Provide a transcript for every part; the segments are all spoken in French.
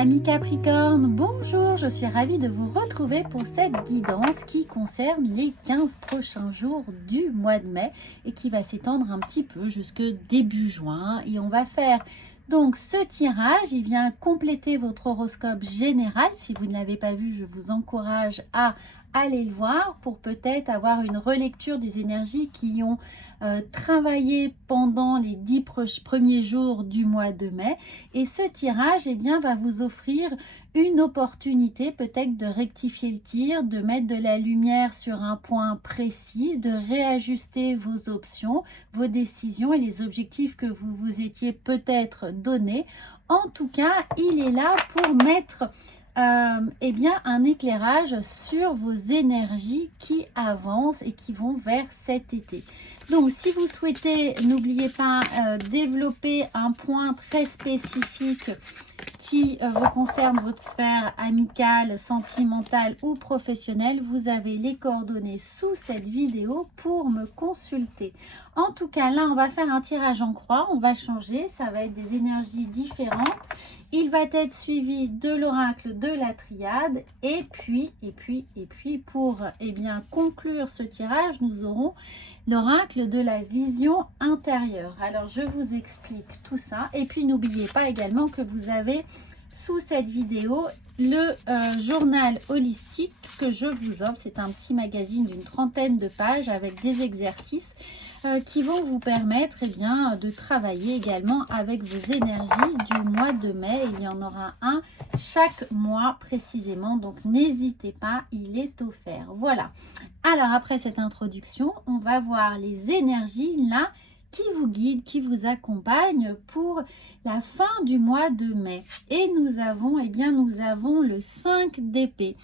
Amis Capricorne, bonjour, je suis ravie de vous retrouver pour cette guidance qui concerne les 15 prochains jours du mois de mai et qui va s'étendre un petit peu jusque début juin. Et on va faire donc ce tirage, il vient compléter votre horoscope général. Si vous ne l'avez pas vu, je vous encourage à aller le voir pour peut-être avoir une relecture des énergies qui ont travaillé pendant les 10 premiers jours du mois de mai. Et ce tirage va vous offrir une opportunité peut-être de rectifier le tir, de mettre de la lumière sur un point précis, de réajuster vos options, vos décisions et les objectifs que vous vous étiez peut-être donnés. En tout cas, il est là pour mettre un éclairage sur vos énergies qui avancent et qui vont vers cet été. Donc, si vous souhaitez, n'oubliez pas, développer un point très spécifique qui vous concerne, votre sphère amicale, sentimentale ou professionnelle, vous avez les coordonnées sous cette vidéo pour me consulter. En tout cas, là, on va faire un tirage en croix, on va changer, ça va être des énergies différentes. Il va être suivi de l'oracle de la triade et puis pour conclure ce tirage, nous aurons l'oracle de la vision intérieure. Alors, je vous explique tout ça. Et puis, n'oubliez pas également que vous avez sous cette vidéo le journal holistique que je vous offre. C'est un petit magazine d'une 30aine de pages avec des exercices qui vont vous permettre de travailler également avec vos énergies du mois de mai. Il y en aura un chaque mois précisément, donc n'hésitez pas, il est offert. Voilà. Alors après cette introduction, on va voir les énergies là qui vous guident, qui vous accompagnent pour la fin du mois de mai. Et nous avons le 5 d'épée.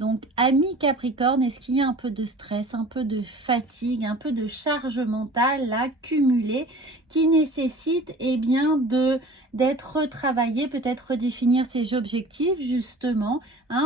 Donc, amis Capricorne, est-ce qu'il y a un peu de stress, un peu de fatigue, un peu de charge mentale là, cumulée, qui nécessite d'être retravaillé, peut-être redéfinir ses objectifs, justement,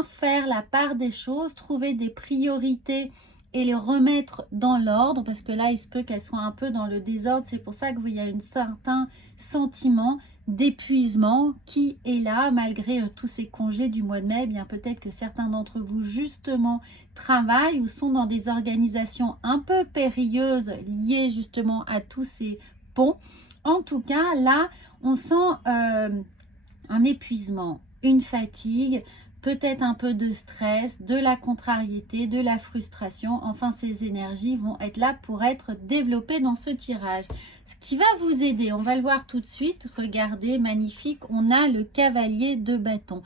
faire la part des choses, trouver des priorités et les remettre dans l'ordre, parce que là, il se peut qu'elles soient un peu dans le désordre. C'est pour ça qu'il y a un certain sentiment d'épuisement qui est là, malgré tous ces congés du mois de mai. Peut-être que certains d'entre vous, justement, travaillent ou sont dans des organisations un peu périlleuses liées, justement, à tous ces ponts. En tout cas, là, on sent un épuisement, une fatigue, peut-être un peu de stress, de la contrariété, de la frustration. Enfin, ces énergies vont être là pour être développées dans ce tirage. Ce qui va vous aider, on va le voir tout de suite. Regardez, magnifique, on a le cavalier de bâton.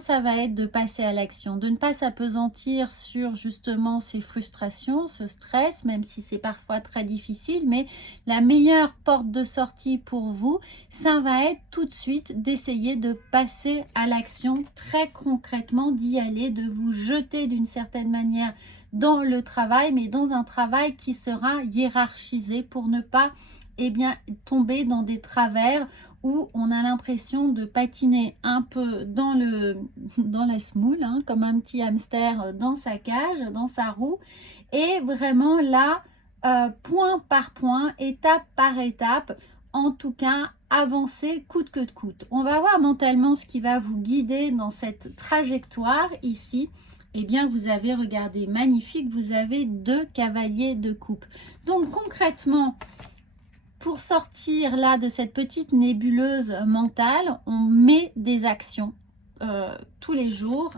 Ça va être de passer à l'action, de ne pas s'apesantir sur justement ces frustrations, ce stress, même si c'est parfois très difficile. Mais la meilleure porte de sortie pour vous, ça va être tout de suite d'essayer de passer à l'action très concrètement, d'y aller, de vous jeter d'une certaine manière dans le travail, mais dans un travail qui sera hiérarchisé pour ne pas tomber dans des travers où on a l'impression de patiner un peu dans la semoule, comme un petit hamster dans sa cage, dans sa roue, et vraiment là, point par point, étape par étape, en tout cas, avancer coûte que coûte. On va voir mentalement ce qui va vous guider dans cette trajectoire ici. Vous avez, regardé, magnifique, vous avez 2 cavaliers de coupe. Donc concrètement, pour sortir là de cette petite nébuleuse mentale, on met des actions tous les jours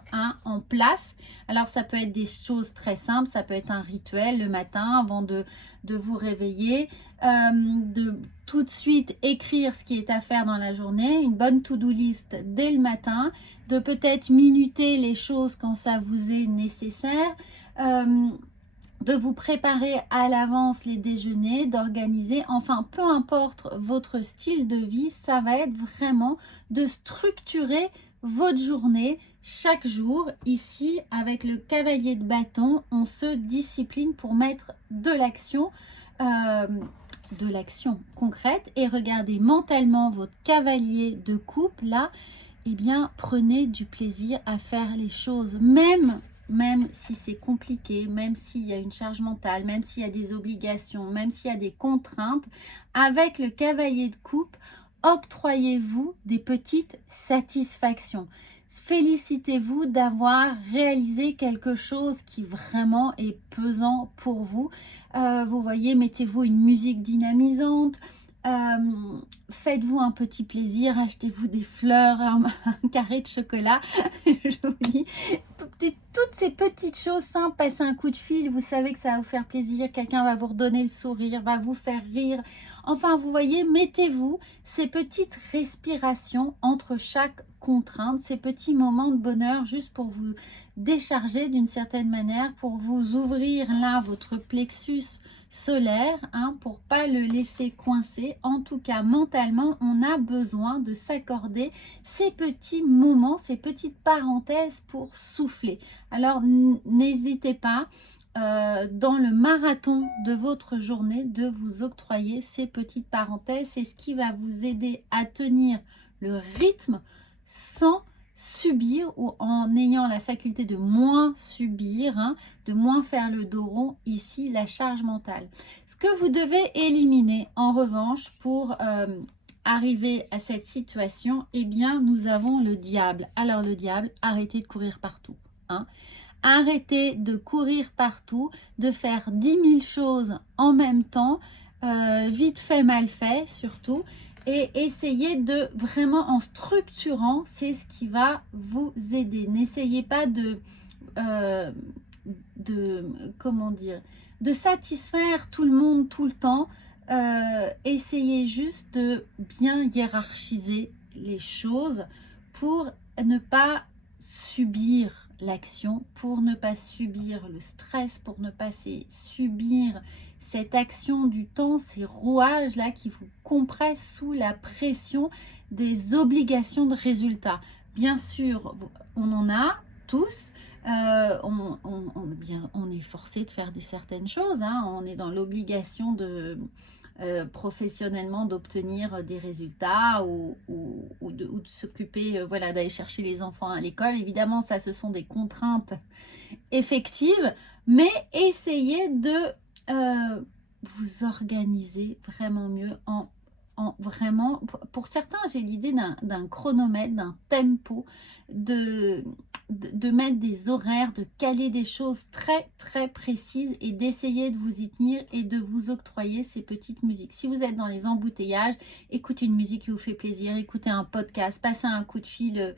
en place. Alors ça peut être des choses très simples, ça peut être un rituel le matin avant de vous réveiller, de tout de suite écrire ce qui est à faire dans la journée, une bonne to-do list dès le matin, de peut-être minuter les choses quand ça vous est nécessaire, de vous préparer à l'avance les déjeuners, d'organiser, enfin peu importe votre style de vie, ça va être vraiment de structurer votre journée chaque jour. Ici, avec le cavalier de bâton, on se discipline pour mettre de l'action concrète. Et regardez mentalement votre cavalier de coupe là, prenez du plaisir à faire les choses, même si c'est compliqué, même s'il y a une charge mentale, même s'il y a des obligations, même s'il y a des contraintes. Avec le cavalier de coupe, octroyez-vous des petites satisfactions. Félicitez-vous d'avoir réalisé quelque chose qui vraiment est pesant pour vous. Vous voyez, mettez-vous une musique dynamisante. Faites-vous un petit plaisir, achetez-vous des fleurs, un carré de chocolat, je vous dis, toutes ces petites choses simples, passez un coup de fil, vous savez que ça va vous faire plaisir, quelqu'un va vous redonner le sourire, va vous faire rire, enfin vous voyez, mettez-vous ces petites respirations entre chaque contrainte, ces petits moments de bonheur juste pour vous décharger d'une certaine manière, pour vous ouvrir là votre plexus solaire, pour pas le laisser coincer. En tout cas, mentalement, on a besoin de s'accorder ces petits moments, ces petites parenthèses pour souffler. Alors, n'hésitez pas dans le marathon de votre journée de vous octroyer ces petites parenthèses. C'est ce qui va vous aider à tenir le rythme sans subir ou en ayant la faculté de moins subir, de moins faire le dos rond, ici la charge mentale. Ce que vous devez éliminer en revanche pour arriver à cette situation, eh bien nous avons le diable. Alors le diable, arrêtez de courir partout. Arrêtez de courir partout, de faire 10 000 choses en même temps, vite fait, mal fait surtout. Et essayez de vraiment en structurant, c'est ce qui va vous aider. N'essayez pas comment dire, de satisfaire tout le monde tout le temps. Essayez juste de bien hiérarchiser les choses pour ne pas subir l'action, pour ne pas subir le stress, pour ne pas subir cette action du temps, ces rouages-là qui vous compressent sous la pression des obligations de résultats. Bien sûr, on en a tous, on est forcé de faire certaines choses, on est dans l'obligation de professionnellement d'obtenir des résultats ou de s'occuper, voilà, d'aller chercher les enfants à l'école. Évidemment, ça, ce sont des contraintes effectives, mais essayez de vous organiser vraiment mieux en vraiment, pour certains, j'ai l'idée d'un chronomètre, d'un tempo, de mettre des horaires, de caler des choses très très précises et d'essayer de vous y tenir et de vous octroyer ces petites musiques. Si vous êtes dans les embouteillages, écoutez une musique qui vous fait plaisir, écoutez un podcast, passez un coup de fil,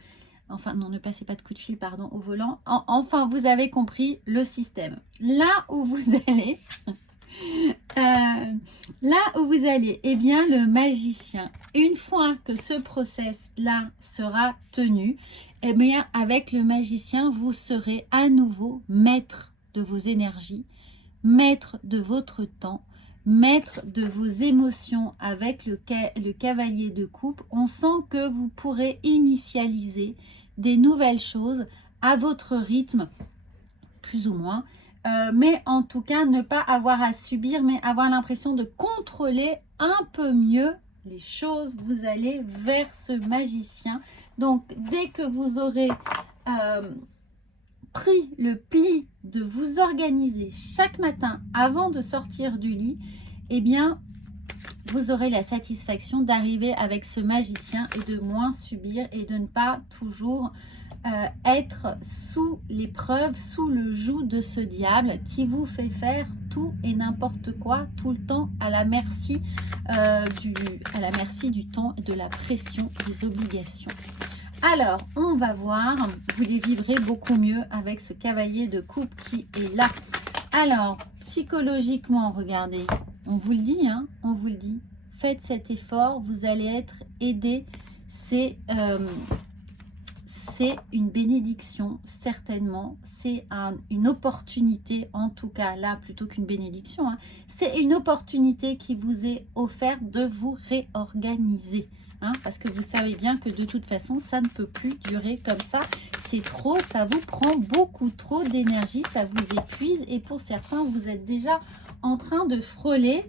enfin non, ne passez pas de coup de fil, pardon, au volant. Enfin, vous avez compris le système. Là où vous allez... eh bien le magicien, une fois que ce process là sera tenu, eh bien avec le magicien vous serez à nouveau maître de vos énergies, maître de votre temps, maître de vos émotions. Avec le cavalier de coupe, on sent que vous pourrez initialiser des nouvelles choses à votre rythme, plus ou moins. Mais en tout cas, ne pas avoir à subir, mais avoir l'impression de contrôler un peu mieux les choses. Vous allez vers ce magicien. Donc, dès que vous aurez pris le pli de vous organiser chaque matin avant de sortir du lit, eh bien, vous aurez la satisfaction d'arriver avec ce magicien et de moins subir et de ne pas toujours être sous l'épreuve, sous le joug de ce diable qui vous fait faire tout et n'importe quoi tout le temps à la merci du temps et de la pression des obligations. Alors, on va voir, vous les vivrez beaucoup mieux avec ce cavalier de coupe qui est là. Alors, psychologiquement, regardez, on vous le dit, on vous le dit, faites cet effort, vous allez être aidé. C'est une bénédiction, certainement. C'est une opportunité, en tout cas là, plutôt qu'une bénédiction. C'est une opportunité qui vous est offerte de vous réorganiser. Parce que vous savez bien que de toute façon, ça ne peut plus durer comme ça. C'est trop, ça vous prend beaucoup trop d'énergie, ça vous épuise. Et pour certains, vous êtes déjà en train de frôler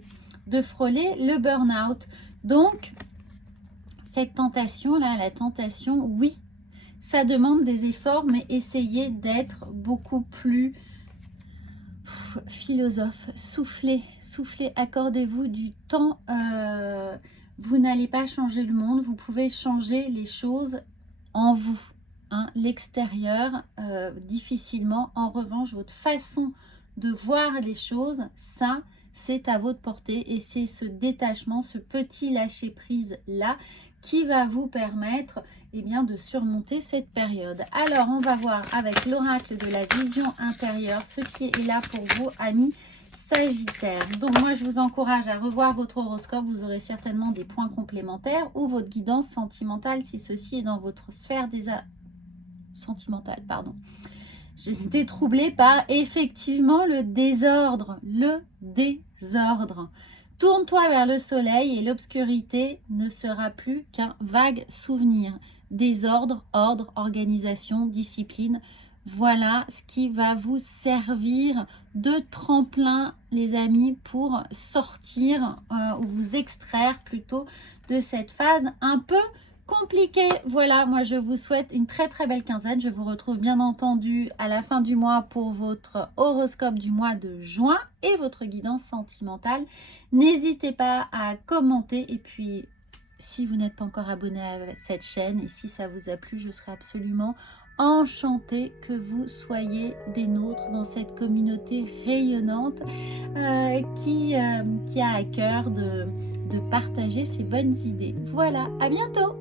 le burn-out. Donc, cette tentation-là, la tentation, oui, ça demande des efforts, mais essayez d'être beaucoup plus philosophe. Soufflez, accordez-vous du temps vous n'allez pas changer le monde, vous pouvez changer les choses en vous. Hein. L'extérieur, difficilement. En revanche, votre façon de voir les choses, ça, c'est à votre portée. Et c'est ce détachement, ce petit lâcher-prise-là qui va vous permettre bien, de surmonter cette période. Alors, on va voir avec l'oracle de la vision intérieure ce qui est là pour vous, amis Sagittaire. Donc, moi, je vous encourage à revoir votre horoscope. Vous aurez certainement des points complémentaires ou votre guidance sentimentale si ceci est dans votre sphère sentimentale. Pardon. J'étais troublée par effectivement le désordre. Le désordre. Tourne-toi vers le soleil et l'obscurité ne sera plus qu'un vague souvenir. Désordre, ordre, organisation, discipline. Voilà ce qui va vous servir de tremplin, les amis, pour sortir ou vous extraire plutôt de cette phase un peu compliquée. Voilà, moi je vous souhaite une très très belle quinzaine. Je vous retrouve bien entendu à la fin du mois pour votre horoscope du mois de juin et votre guidance sentimentale. N'hésitez pas à commenter et puis si vous n'êtes pas encore abonné à cette chaîne et si ça vous a plu, je serai absolument enchantée que vous soyez des nôtres dans cette communauté rayonnante qui a à cœur de partager ses bonnes idées. Voilà, à bientôt!